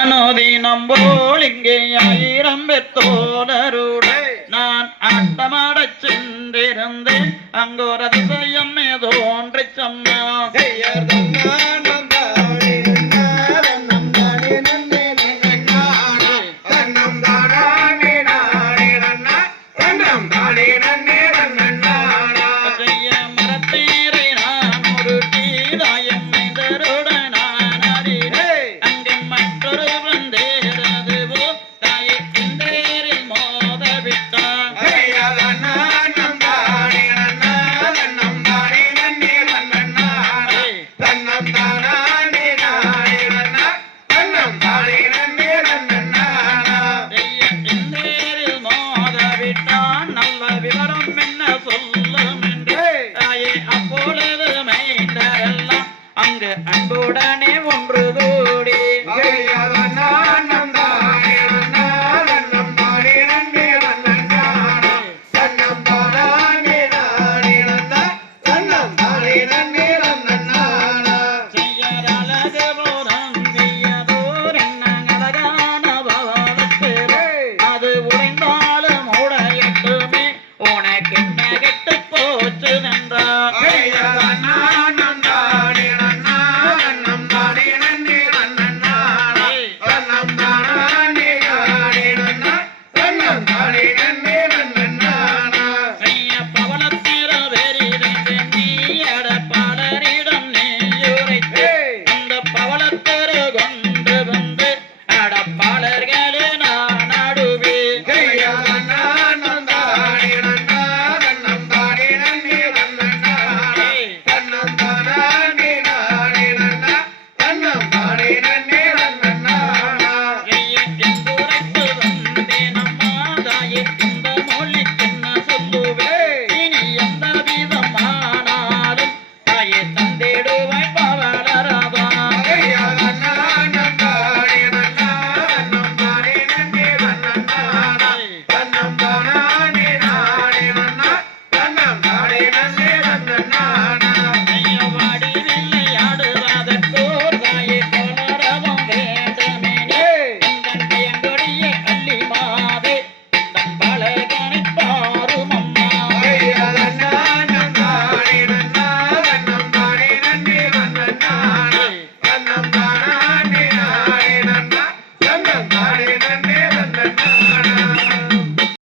அனுதி நம்போல் இங்கே ஆயிரம் பெற்றோடருடை நான் ஆட்டமாடச் சென்றிருந்தேன். அங்கோர் அதிசயம் ஏதோ ஒன்றை சொன்னான்